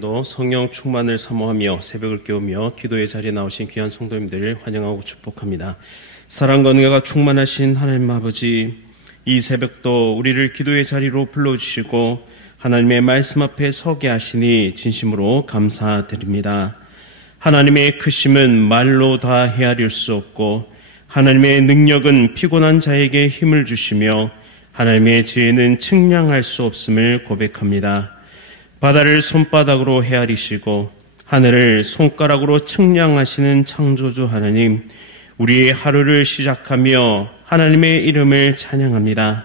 오늘도 성령 충만을 사모하며 새벽을 깨우며 기도의 자리에 나오신 귀한 성도님들을 환영하고 축복합니다. 사랑과 은혜가 충만하신 하나님 아버지, 이 새벽도 우리를 기도의 자리로 불러주시고 하나님의 말씀 앞에 서게 하시니 진심으로 감사드립니다. 하나님의 크심은 말로 다 헤아릴 수 없고 하나님의 능력은 피곤한 자에게 힘을 주시며 하나님의 지혜는 측량할 수 없음을 고백합니다. 바다를 손바닥으로 헤아리시고 하늘을 손가락으로 측량하시는 창조주 하나님, 우리의 하루를 시작하며 하나님의 이름을 찬양합니다.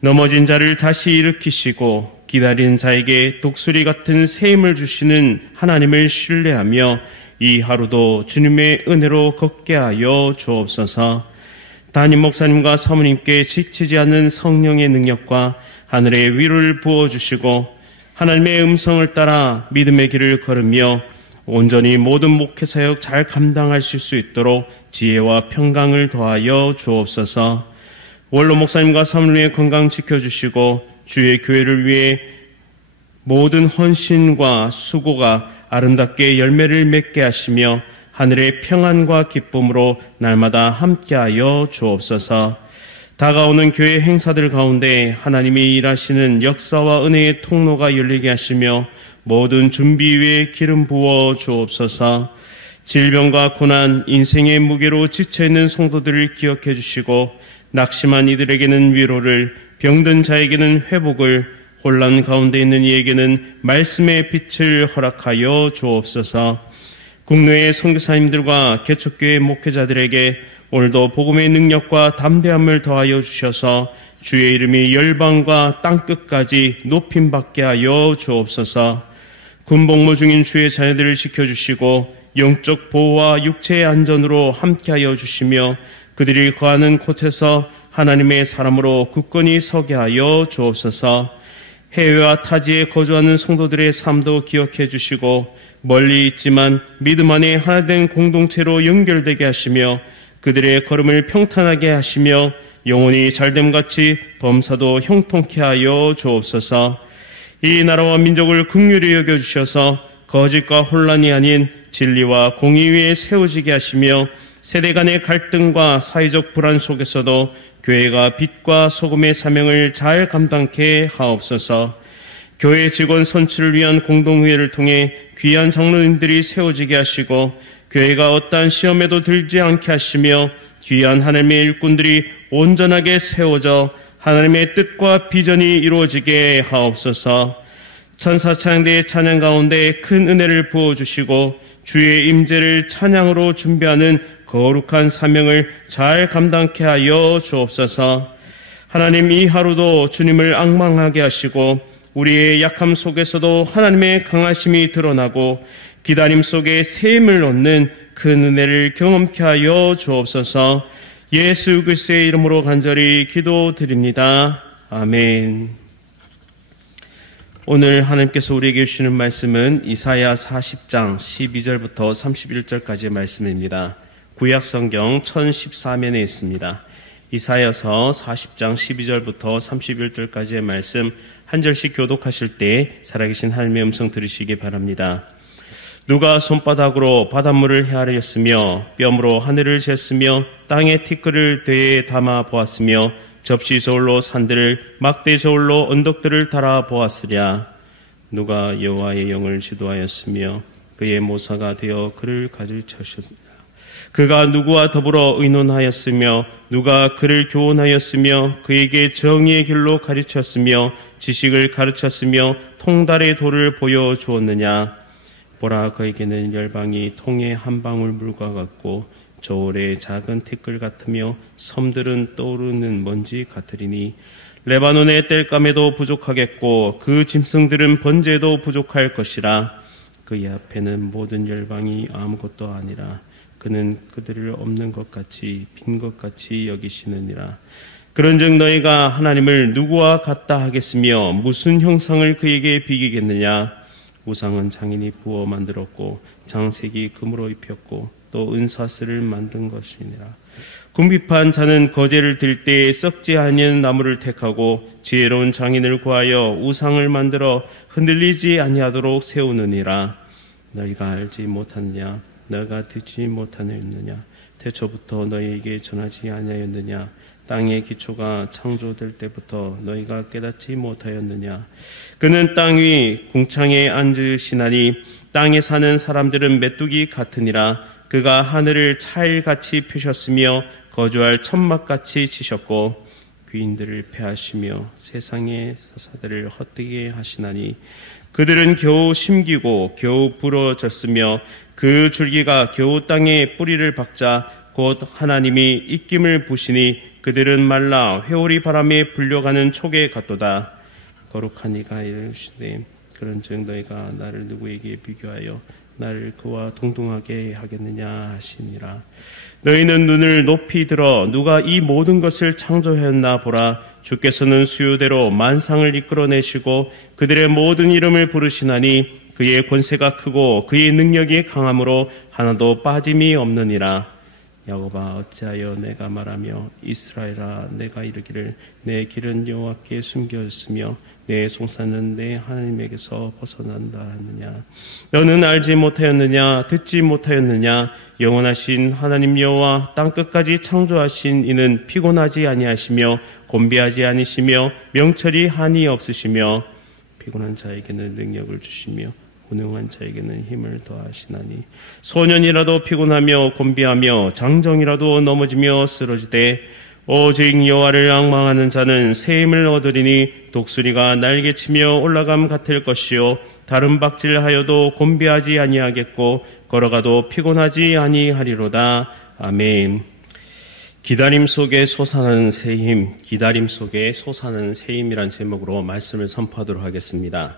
넘어진 자를 다시 일으키시고 기다린 자에게 독수리 같은 새 힘을 주시는 하나님을 신뢰하며 이 하루도 주님의 은혜로 걷게 하여 주옵소서. 담임 목사님과 사모님께 지치지 않는 성령의 능력과 하늘의 위로를 부어주시고 하나님의 음성을 따라 믿음의 길을 걸으며 온전히 모든 목회사역 잘 감당하실 수 있도록 지혜와 평강을 더하여 주옵소서. 원로 목사님과 사모님의 건강 지켜주시고 주의 교회를 위해 모든 헌신과 수고가 아름답게 열매를 맺게 하시며 하늘의 평안과 기쁨으로 날마다 함께하여 주옵소서. 다가오는 교회 행사들 가운데 하나님이 일하시는 역사와 은혜의 통로가 열리게 하시며 모든 준비 위에 기름 부어 주옵소서. 질병과 고난, 인생의 무게로 지쳐있는 성도들을 기억해 주시고 낙심한 이들에게는 위로를, 병든 자에게는 회복을, 혼란 가운데 있는 이에게는 말씀의 빛을 허락하여 주옵소서. 국내의 선교사님들과 개척교회 목회자들에게 오늘도 복음의 능력과 담대함을 더하여 주셔서 주의 이름이 열방과 땅끝까지 높임받게 하여 주옵소서. 군복무 중인 주의 자녀들을 지켜주시고 영적 보호와 육체의 안전으로 함께하여 주시며 그들이 거하는 곳에서 하나님의 사람으로 굳건히 서게 하여 주옵소서. 해외와 타지에 거주하는 성도들의 삶도 기억해 주시고 멀리 있지만 믿음 안에 하나된 공동체로 연결되게 하시며 그들의 걸음을 평탄하게 하시며 영혼이 잘됨같이 범사도 형통케 하여 주옵소서. 이 나라와 민족을 긍휼히 여겨주셔서 거짓과 혼란이 아닌 진리와 공의 위에 세워지게 하시며 세대 간의 갈등과 사회적 불안 속에서도 교회가 빛과 소금의 사명을 잘 감당케 하옵소서. 교회 직원 선출을 위한 공동회의를 통해 귀한 장로님들이 세워지게 하시고 교회가 어떠한 시험에도 들지 않게 하시며 귀한 하나님의 일꾼들이 온전하게 세워져 하나님의 뜻과 비전이 이루어지게 하옵소서. 천사 찬양대의 찬양 가운데 큰 은혜를 부어주시고 주의 임재를 찬양으로 준비하는 거룩한 사명을 잘 감당케 하여 주옵소서. 하나님, 이 하루도 주님을 앙망하게 하시고 우리의 약함 속에서도 하나님의 강하심이 드러나고 기다림 속에 새 힘을 얻는 큰 은혜를 경험케 하여 주옵소서. 예수 그리스도의 이름으로 간절히 기도드립니다. 아멘. 오늘 하나님께서 우리에게 주시는 말씀은 이사야 40장 12절부터 31절까지의 말씀입니다. 구약성경 1014면에 있습니다. 이사야서 40장 12절부터 31절까지의 말씀 한 절씩 교독하실 때 살아계신 하나님의 음성 들으시기 바랍니다. 누가 손바닥으로 바닷물을 헤아렸으며 뼘으로 하늘을 쟀으며 땅의 티끌을 되에 담아 보았으며 접시 저울로 산들을 막대 저울로 언덕들을 달아 보았으랴. 누가 여호와의 영을 지도하였으며 그의 모사가 되어 그를 가르쳤으랴. 그가 누구와 더불어 의논하였으며 누가 그를 교훈하였으며 그에게 정의의 길로 가르쳤으며 지식을 가르쳤으며 통달의 도를 보여주었느냐. 보라, 그에게는 열방이 통의 한 방울 물과 같고 저울의 작은 티끌 같으며 섬들은 떠오르는 먼지 같으리니 레바논의 땔감에도 부족하겠고 그 짐승들은 번제에도 부족할 것이라. 그의 앞에는 모든 열방이 아무것도 아니라 그는 그들을 없는 것 같이 빈 것 같이 여기시느니라. 그런즉 너희가 하나님을 누구와 같다 하겠으며 무슨 형상을 그에게 비기겠느냐. 우상은 장인이 부어 만들었고 장색이 금으로 입혔고 또 은사슬을 만든 것이니라. 궁핍한 자는 거제를 들 때에 썩지 아니하는 나무를 택하고 지혜로운 장인을 구하여 우상을 만들어 흔들리지 아니하도록 세우느니라. 너희가 알지 못하느냐? 너희가 듣지 못하느냐? 태초부터 너희에게 전하지 아니하였느냐? 땅의 기초가 창조될 때부터 너희가 깨닫지 못하였느냐? 그는 땅 위 궁창에 앉으시나니 땅에 사는 사람들은 메뚜기 같으니라. 그가 하늘을 차일같이 펴셨으며 거주할 천막같이 치셨고 귀인들을 패하시며 세상의 사사들을 헛되게 하시나니 그들은 겨우 심기고 겨우 부러졌으며 그 줄기가 겨우 땅에 뿌리를 박자 곧 하나님이 입김을 부시니 그들은 말라 회오리 바람에 불려가는 촉에 같도다. 거룩한 이가 이르시되 그런즉 너희가 나를 누구에게 비교하여 나를 그와 동등하게 하겠느냐 하시니라. 너희는 눈을 높이 들어 누가 이 모든 것을 창조하였나 보라. 주께서는 수요대로 만상을 이끌어내시고 그들의 모든 이름을 부르시나니 그의 권세가 크고 그의 능력이 강함으로 하나도 빠짐이 없느니라. 야곱아 어찌하여 내가 말하며 이스라엘아 내가 이르기를 내 길은 여호와께 숨겨졌으며 내 송사는 내 하나님에게서 벗어난다 하느냐. 너는 알지 못하였느냐? 듣지 못하였느냐? 영원하신 하나님 여호와 땅끝까지 창조하신 이는 피곤하지 아니하시며 곤비하지 아니시며 명철이 한이 없으시며 피곤한 자에게는 능력을 주시며 무능한 자에게는 힘을 더하시나니 소년이라도 피곤하며 곤비하며 장정이라도 넘어지며 쓰러지되 오직 여호와를 앙망하는 자는 새 힘을 얻으리니 독수리가 날개치며 올라감 같을 것이요 다른 박질하여도 곤비하지 아니하겠고 걸어가도 피곤하지 아니하리로다. 아멘. 기다림 속에 솟아나는 새 힘, 기다림 속에 솟아나는 새 힘이란 제목으로 말씀을 선포하도록 하겠습니다.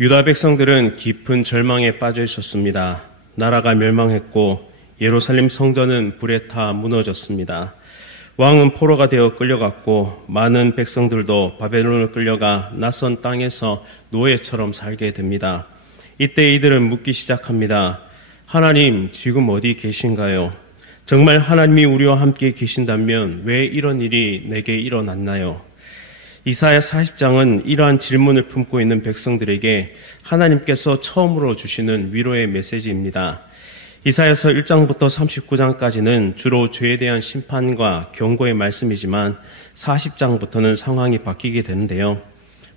유다 백성들은 깊은 절망에 빠져 있었습니다. 나라가 멸망했고 예루살렘 성전은 불에 타 무너졌습니다. 왕은 포로가 되어 끌려갔고 많은 백성들도 바벨론을 끌려가 낯선 땅에서 노예처럼 살게 됩니다. 이때 이들은 묻기 시작합니다. 하나님, 지금 어디 계신가요? 정말 하나님이 우리와 함께 계신다면 왜 이런 일이 내게 일어났나요? 이사야 40장은 이러한 질문을 품고 있는 백성들에게 하나님께서 처음으로 주시는 위로의 메시지입니다. 이사야서 1장부터 39장까지는 주로 죄에 대한 심판과 경고의 말씀이지만 40장부터는 상황이 바뀌게 되는데요.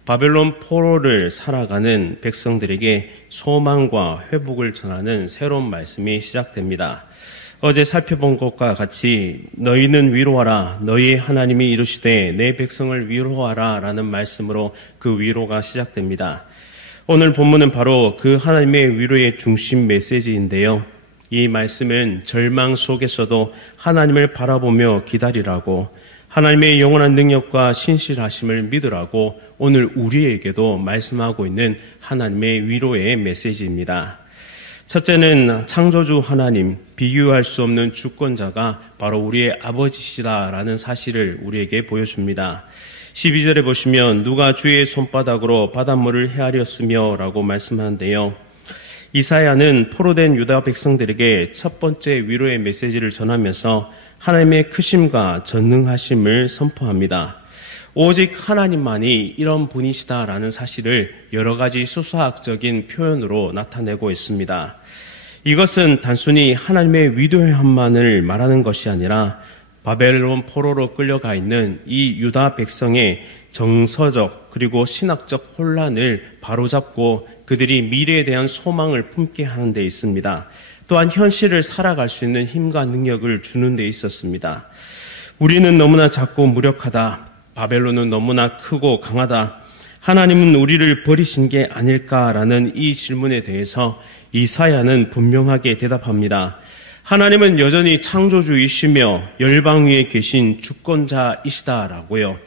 바벨론 포로를 살아가는 백성들에게 소망과 회복을 전하는 새로운 말씀이 시작됩니다. 어제 살펴본 것과 같이 너희는 위로하라 너희 하나님이 이르시되 내 백성을 위로하라 라는 말씀으로 그 위로가 시작됩니다. 오늘 본문은 바로 그 하나님의 위로의 중심 메시지인데요. 이 말씀은 절망 속에서도 하나님을 바라보며 기다리라고 하나님의 영원한 능력과 신실하심을 믿으라고 오늘 우리에게도 말씀하고 있는 하나님의 위로의 메시지입니다. 첫째는 창조주 하나님, 비교할 수 없는 주권자가 바로 우리의 아버지시다라는 사실을 우리에게 보여줍니다. 12절에 보시면 누가 주의 손바닥으로 바닷물을 헤아렸으며 라고 말씀하는데요. 이사야는 포로된 유다 백성들에게 첫 번째 위로의 메시지를 전하면서 하나님의 크심과 전능하심을 선포합니다. 오직 하나님만이 이런 분이시다라는 사실을 여러 가지 수사학적인 표현으로 나타내고 있습니다. 이것은 단순히 하나님의 위대함만을 말하는 것이 아니라 바벨론 포로로 끌려가 있는 이 유다 백성의 정서적 그리고 신학적 혼란을 바로잡고 그들이 미래에 대한 소망을 품게 하는 데 있습니다. 또한 현실을 살아갈 수 있는 힘과 능력을 주는 데 있었습니다. 우리는 너무나 작고 무력하다. 바벨론은 너무나 크고 강하다. 하나님은 우리를 버리신 게 아닐까라는 이 질문에 대해서 이사야는 분명하게 대답합니다. 하나님은 여전히 창조주이시며 열방 위에 계신 주권자이시다라고요.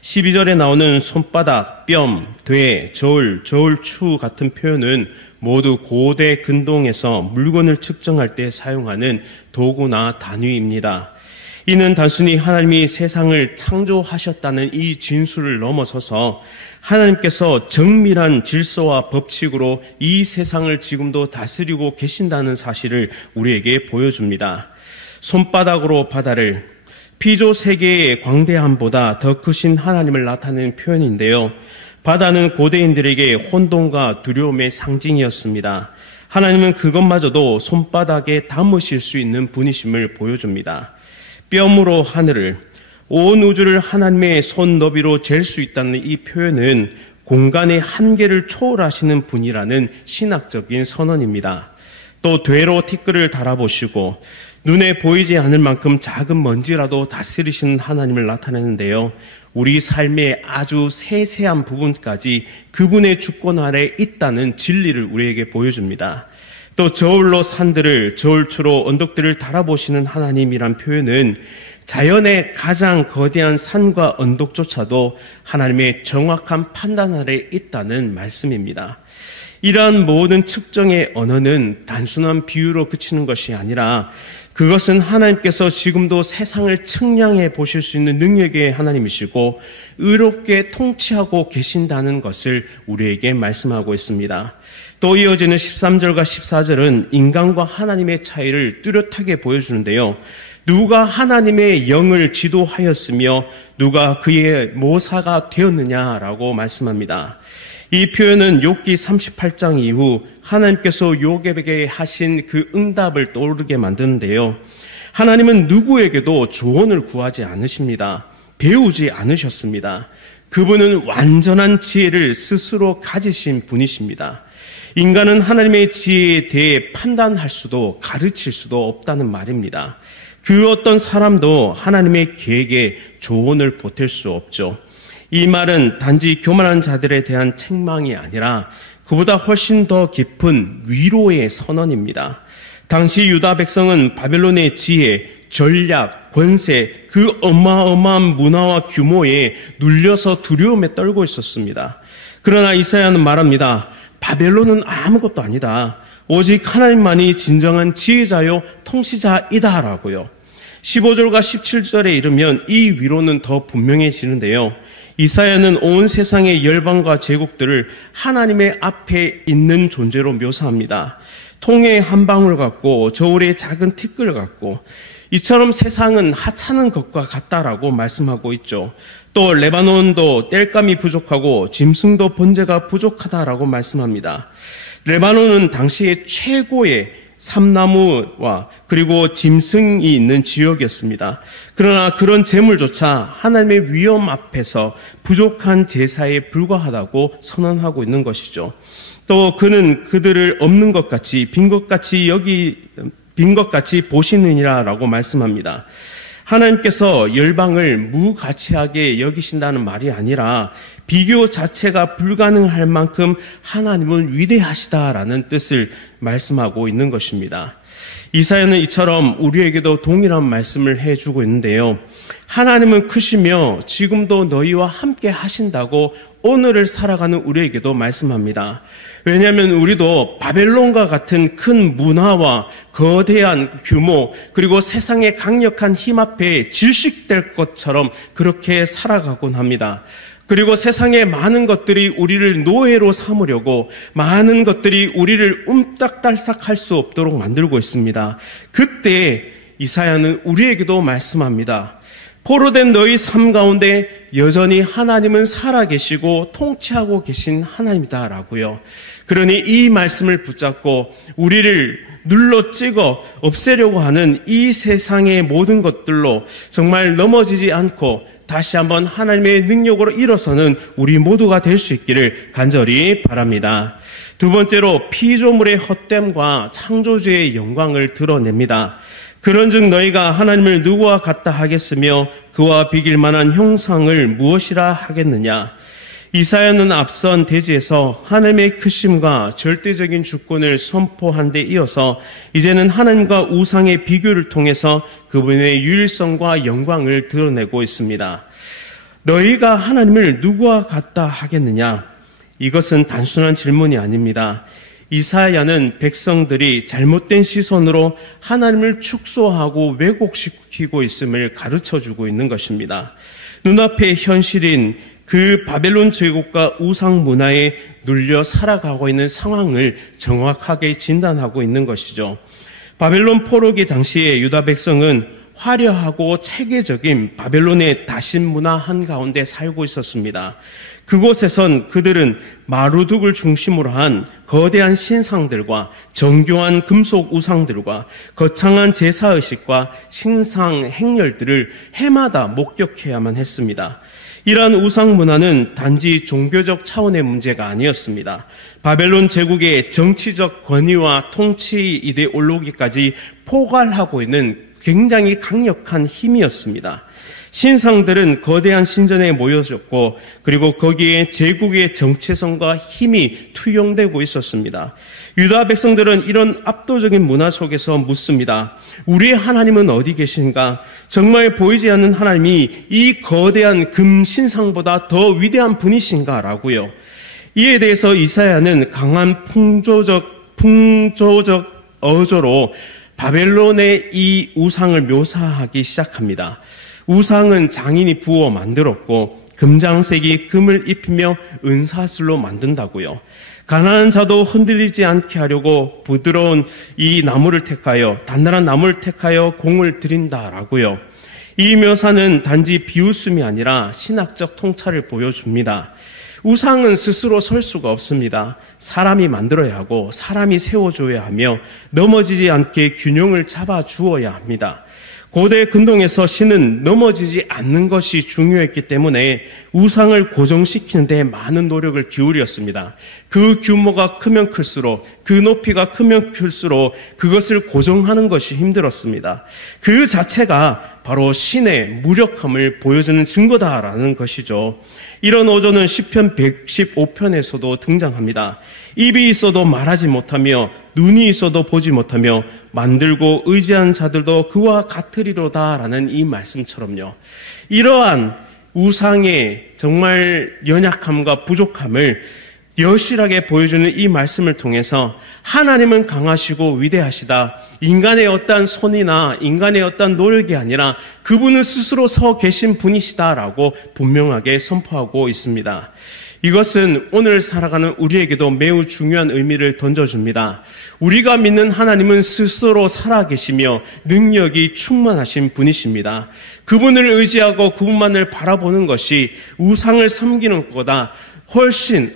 12절에 나오는 손바닥, 뼘, 돼, 저울, 저울추 같은 표현은 모두 고대 근동에서 물건을 측정할 때 사용하는 도구나 단위입니다. 이는 단순히 하나님이 세상을 창조하셨다는 이 진술을 넘어서서 하나님께서 정밀한 질서와 법칙으로 이 세상을 지금도 다스리고 계신다는 사실을 우리에게 보여줍니다. 손바닥으로 바다를, 피조 세계의 광대함보다 더 크신 하나님을 나타내는 표현인데요. 바다는 고대인들에게 혼돈과 두려움의 상징이었습니다. 하나님은 그것마저도 손바닥에 담으실 수 있는 분이심을 보여줍니다. 뼘으로 하늘을, 온 우주를 하나님의 손 너비로 잴 수 있다는 이 표현은 공간의 한계를 초월하시는 분이라는 신학적인 선언입니다. 또 되로 티끌을 달아보시고 눈에 보이지 않을 만큼 작은 먼지라도 다스리시는 하나님을 나타내는데요. 우리 삶의 아주 세세한 부분까지 그분의 주권 아래 있다는 진리를 우리에게 보여줍니다. 또 저울로 산들을, 저울추로 언덕들을 달아보시는 하나님이란 표현은 자연의 가장 거대한 산과 언덕조차도 하나님의 정확한 판단 아래 있다는 말씀입니다. 이러한 모든 측정의 언어는 단순한 비유로 그치는 것이 아니라 그것은 하나님께서 지금도 세상을 측량해 보실 수 있는 능력의 하나님이시고 의롭게 통치하고 계신다는 것을 우리에게 말씀하고 있습니다. 또 이어지는 13절과 14절은 인간과 하나님의 차이를 뚜렷하게 보여주는데요. 누가 하나님의 영을 지도하였으며 누가 그의 모사가 되었느냐라고 말씀합니다. 이 표현은 욥기 38장 이후 하나님께서 욥에게 하신 그 응답을 떠오르게 만드는데요. 하나님은 누구에게도 조언을 구하지 않으십니다. 배우지 않으셨습니다. 그분은 완전한 지혜를 스스로 가지신 분이십니다. 인간은 하나님의 지혜에 대해 판단할 수도 가르칠 수도 없다는 말입니다. 그 어떤 사람도 하나님의 계획에 조언을 보탤 수 없죠. 이 말은 단지 교만한 자들에 대한 책망이 아니라 그보다 훨씬 더 깊은 위로의 선언입니다. 당시 유다 백성은 바벨론의 지혜, 전략, 권세, 그 어마어마한 문화와 규모에 눌려서 두려움에 떨고 있었습니다. 그러나 이사야는 말합니다. 바벨론은 아무것도 아니다. 오직 하나님만이 진정한 지혜자요 통치자이다라고요. 15절과 17절에 이르면 이 위로는 더 분명해지는데요. 이사야는 온 세상의 열방과 제국들을 하나님의 앞에 있는 존재로 묘사합니다. 통의 한 방울 같고 저울의 작은 티끌 같고 이처럼 세상은 하찮은 것과 같다라고 말씀하고 있죠. 또 레바논도 땔감이 부족하고 짐승도 번제가 부족하다라고 말씀합니다. 레바논은 당시의 최고의 삼나무와 그리고 짐승이 있는 지역이었습니다. 그러나 그런 재물조차 하나님의 위엄 앞에서 부족한 제사에 불과하다고 선언하고 있는 것이죠. 또 그는 그들을 없는 것 같이 빈 것 같이 보시느니라라고 말씀합니다. 하나님께서 열방을 무가치하게 여기신다는 말이 아니라 비교 자체가 불가능할 만큼 하나님은 위대하시다라는 뜻을 말씀하고 있는 것입니다. 이사야는 이처럼 우리에게도 동일한 말씀을 해주고 있는데요. 하나님은 크시며 지금도 너희와 함께 하신다고 오늘을 살아가는 우리에게도 말씀합니다. 왜냐하면 우리도 바벨론과 같은 큰 문화와 거대한 규모 그리고 세상의 강력한 힘 앞에 질식될 것처럼 그렇게 살아가곤 합니다. 그리고 세상의 많은 것들이 우리를 노예로 삼으려고 많은 것들이 우리를 움딱달싹할 수 없도록 만들고 있습니다. 그때 이사야는 우리에게도 말씀합니다. 포로된 너희 삶 가운데 여전히 하나님은 살아계시고 통치하고 계신 하나님이다라고요. 그러니 이 말씀을 붙잡고 우리를 눌러 찍어 없애려고 하는 이 세상의 모든 것들로 정말 넘어지지 않고 다시 한번 하나님의 능력으로 일어서는 우리 모두가 될 수 있기를 간절히 바랍니다. 두 번째로 피조물의 헛됨과 창조주의 영광을 드러냅니다. 그런즉 너희가 하나님을 누구와 같다 하겠으며 그와 비길 만한 형상을 무엇이라 하겠느냐. 이사야는 앞선 대지에서 하나님의 크심과 절대적인 주권을 선포한 데 이어서 이제는 하나님과 우상의 비교를 통해서 그분의 유일성과 영광을 드러내고 있습니다. 너희가 하나님을 누구와 같다 하겠느냐? 이것은 단순한 질문이 아닙니다. 이사야는 백성들이 잘못된 시선으로 하나님을 축소하고 왜곡시키고 있음을 가르쳐주고 있는 것입니다. 눈앞의 현실인 그 바벨론 제국과 우상 문화에 눌려 살아가고 있는 상황을 정확하게 진단하고 있는 것이죠. 바벨론 포로기 당시에 유다 백성은 화려하고 체계적인 바벨론의 다신 문화 한가운데 살고 있었습니다. 그곳에선 그들은 마루둑을 중심으로 한 거대한 신상들과 정교한 금속 우상들과 거창한 제사의식과 신상 행렬들을 해마다 목격해야만 했습니다. 이러한 우상 문화는 단지 종교적 차원의 문제가 아니었습니다. 바벨론 제국의 정치적 권위와 통치 이데올로기까지 포괄하고 있는 굉장히 강력한 힘이었습니다. 신상들은 거대한 신전에 모여졌고 그리고 거기에 제국의 정체성과 힘이 투영되고 있었습니다. 유다 백성들은 이런 압도적인 문화 속에서 묻습니다. 우리의 하나님은 어디 계신가? 정말 보이지 않는 하나님이 이 거대한 금 신상보다 더 위대한 분이신가? 라고요. 이에 대해서 이사야는 강한 풍조적 어조로 바벨론의 이 우상을 묘사하기 시작합니다. 우상은 장인이 부어 만들었고 금장색이 금을 입히며 은사슬로 만든다고요. 가난한 자도 흔들리지 않게 하려고 부드러운 이 나무를 택하여 단단한 나무를 택하여 공을 들인다라고요. 이 묘사는 단지 비웃음이 아니라 신학적 통찰을 보여줍니다. 우상은 스스로 설 수가 없습니다. 사람이 만들어야 하고 사람이 세워줘야 하며 넘어지지 않게 균형을 잡아주어야 합니다. 고대 근동에서 신은 넘어지지 않는 것이 중요했기 때문에 우상을 고정시키는 데 많은 노력을 기울였습니다. 그 규모가 크면 클수록, 그 높이가 크면 클수록 그것을 고정하는 것이 힘들었습니다. 그 자체가 바로 신의 무력함을 보여주는 증거다라는 것이죠. 이런 어조는 시편 115편에서도 등장합니다. 입이 있어도 말하지 못하며 눈이 있어도 보지 못하며 만들고 의지한 자들도 그와 같으리로다라는 이 말씀처럼요. 이러한 우상의 정말 연약함과 부족함을 여실하게 보여주는 이 말씀을 통해서 하나님은 강하시고 위대하시다. 인간의 어떠한 손이나 인간의 어떠한 노력이 아니라 그분은 스스로 서 계신 분이시다라고 분명하게 선포하고 있습니다. 이것은 오늘 살아가는 우리에게도 매우 중요한 의미를 던져줍니다. 우리가 믿는 하나님은 스스로 살아계시며 능력이 충만하신 분이십니다. 그분을 의지하고 그분만을 바라보는 것이 우상을 섬기는 것보다 훨씬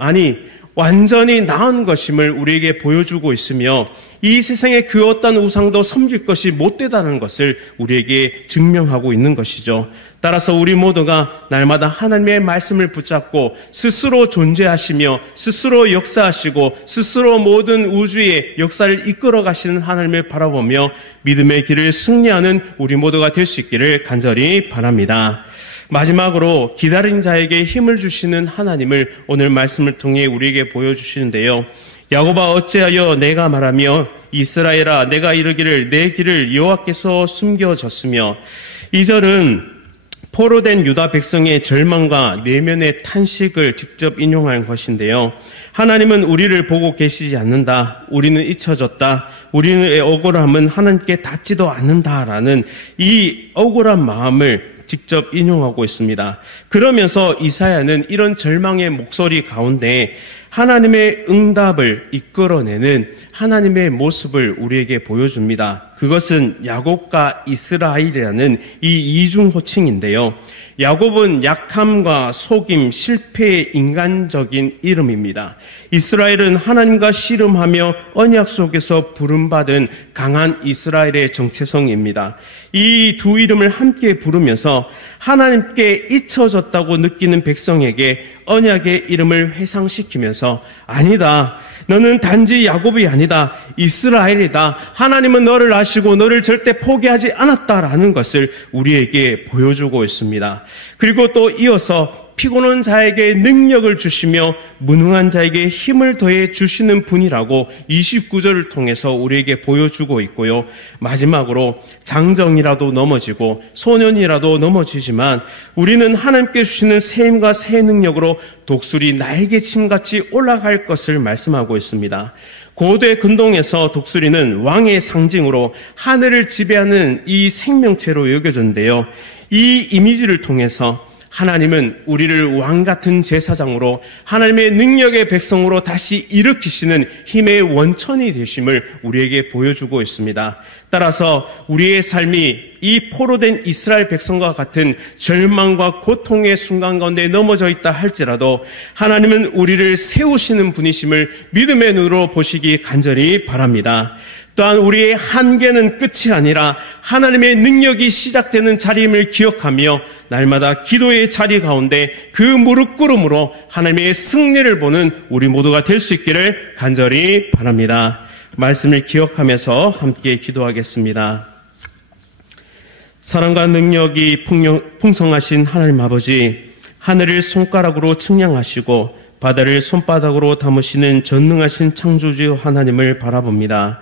완전히 나은 것임을 우리에게 보여주고 있으며 이 세상의 그 어떤 우상도 섬길 것이 못되다는 것을 우리에게 증명하고 있는 것이죠. 따라서 우리 모두가 날마다 하나님의 말씀을 붙잡고 스스로 존재하시며 스스로 역사하시고 스스로 모든 우주의 역사를 이끌어 가시는 하나님을 바라보며 믿음의 길을 승리하는 우리 모두가 될 수 있기를 간절히 바랍니다. 마지막으로 기다린 자에게 힘을 주시는 하나님을 오늘 말씀을 통해 우리에게 보여주시는데요. 야곱아 어찌하여 내가 말하며 이스라엘아 내가 이르기를 내 길을 여호와께서 숨겨졌으며, 이 절은 포로된 유다 백성의 절망과 내면의 탄식을 직접 인용한 것인데요. 하나님은 우리를 보고 계시지 않는다. 우리는 잊혀졌다. 우리의 억울함은 하나님께 닿지도 않는다라는 이 억울한 마음을 직접 인용하고 있습니다. 그러면서 이사야는 이런 절망의 목소리 가운데 하나님의 응답을 이끌어내는 하나님의 모습을 우리에게 보여줍니다. 그것은 야곱과 이스라엘이라는 이 이중 호칭인데요. 야곱은 약함과 속임, 실패의 인간적인 이름입니다. 이스라엘은 하나님과 씨름하며 언약 속에서 부름받은 강한 이스라엘의 정체성입니다. 이 두 이름을 함께 부르면서 하나님께 잊혀졌다고 느끼는 백성에게 언약의 이름을 회상시키면서 아니다. 너는 단지 야곱이 아니다. 이스라엘이다. 하나님은 너를 아시고 너를 절대 포기하지 않았다라는 것을 우리에게 보여주고 있습니다. 그리고 또 이어서 피곤한 자에게 능력을 주시며 무능한 자에게 힘을 더해 주시는 분이라고 29절을 통해서 우리에게 보여주고 있고요. 마지막으로 장정이라도 넘어지고 소년이라도 넘어지지만 우리는 하나님께 주시는 새 힘과 새 능력으로 독수리 날개침같이 올라갈 것을 말씀하고 있습니다. 고대 근동에서 독수리는 왕의 상징으로 하늘을 지배하는 이 생명체로 여겨졌는데요. 이 이미지를 통해서 하나님은 우리를 왕같은 제사장으로 하나님의 능력의 백성으로 다시 일으키시는 힘의 원천이 되심을 우리에게 보여주고 있습니다. 따라서 우리의 삶이 이 포로된 이스라엘 백성과 같은 절망과 고통의 순간 가운데 넘어져 있다 할지라도 하나님은 우리를 세우시는 분이심을 믿음의 눈으로 보시기 간절히 바랍니다. 또한 우리의 한계는 끝이 아니라 하나님의 능력이 시작되는 자리임을 기억하며 날마다 기도의 자리 가운데 그 무릎 꿇음으로 하나님의 승리를 보는 우리 모두가 될 수 있기를 간절히 바랍니다. 말씀을 기억하면서 함께 기도하겠습니다. 사랑과 능력이 풍성하신 하나님 아버지, 하늘을 손가락으로 측량하시고 바다를 손바닥으로 담으시는 전능하신 창조주 하나님을 바라봅니다.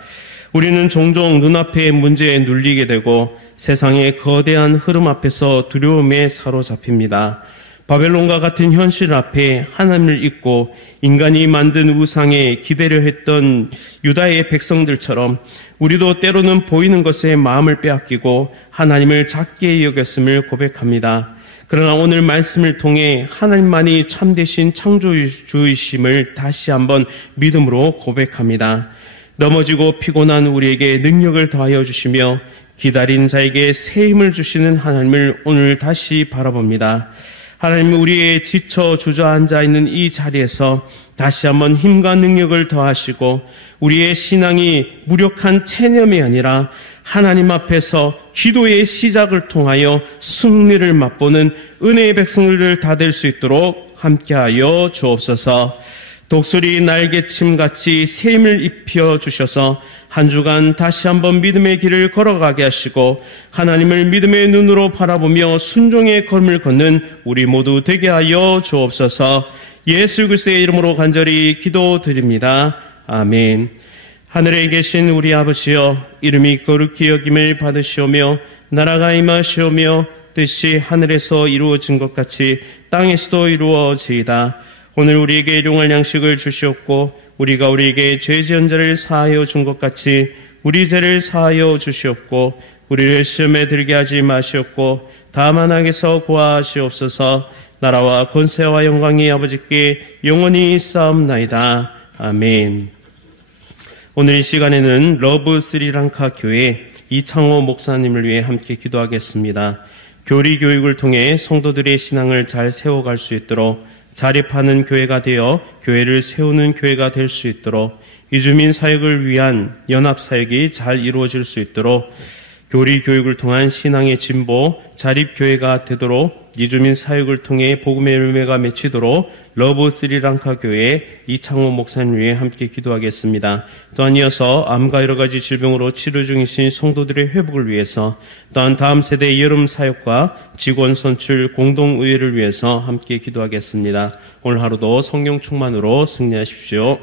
우리는 종종 눈앞의 문제에 눌리게 되고 세상의 거대한 흐름 앞에서 두려움에 사로잡힙니다. 바벨론과 같은 현실 앞에 하나님을 잊고 인간이 만든 우상에 기대려 했던 유다의 백성들처럼 우리도 때로는 보이는 것에 마음을 빼앗기고 하나님을 작게 여겼음을 고백합니다. 그러나 오늘 말씀을 통해 하나님만이 참되신 창조주이심을 다시 한번 믿음으로 고백합니다. 넘어지고 피곤한 우리에게 능력을 더하여 주시며 기다린 자에게 새 힘을 주시는 하나님을 오늘 다시 바라봅니다. 하나님, 우리의 지쳐 주저앉아 있는 이 자리에서 다시 한번 힘과 능력을 더하시고 우리의 신앙이 무력한 체념이 아니라 하나님 앞에서 기도의 시작을 통하여 승리를 맛보는 은혜의 백성들 다 될 수 있도록 함께하여 주옵소서. 독수리 날개침같이 새 힘을 입혀 주셔서 한 주간 다시 한번 믿음의 길을 걸어가게 하시고 하나님을 믿음의 눈으로 바라보며 순종의 걸음을 걷는 우리 모두 되게 하여 주옵소서. 예수 그리스도의 이름으로 간절히 기도드립니다. 아멘. 하늘에 계신 우리 아버지여, 이름이 거룩히 여김을 받으시오며 나라가 임하시오며 뜻이 하늘에서 이루어진 것 같이 땅에서도 이루어지이다. 오늘 우리에게 일용할 양식을 주시옵고 우리가 우리에게 죄 지은 자를 사하여 준 것 같이 우리 죄를 사하여 주시옵고 우리를 시험에 들게 하지 마시옵고 다만 악에서 구하시옵소서. 나라와 권세와 영광이 아버지께 영원히 있사옵나이다. 아멘. 오늘 이 시간에는 러브 스리랑카 교회 이창호 목사님을 위해 함께 기도하겠습니다. 교리 교육을 통해 성도들의 신앙을 잘 세워갈 수 있도록 자립하는 교회가 되어 교회를 세우는 교회가 될 수 있도록 이주민 사역을 위한 연합사역이 잘 이루어질 수 있도록 교리 교육을 통한 신앙의 진보, 자립교회가 되도록 이주민 사역을 통해 복음의 열매가 맺히도록 러브 스리랑카 교회 이창호 목사님 위해 함께 기도하겠습니다. 또한 이어서 암과 여러 가지 질병으로 치료 중이신 성도들의 회복을 위해서 또한 다음 세대의 여름 사역과 직원 선출 공동의회를 위해서 함께 기도하겠습니다. 오늘 하루도 성령 충만으로 승리하십시오.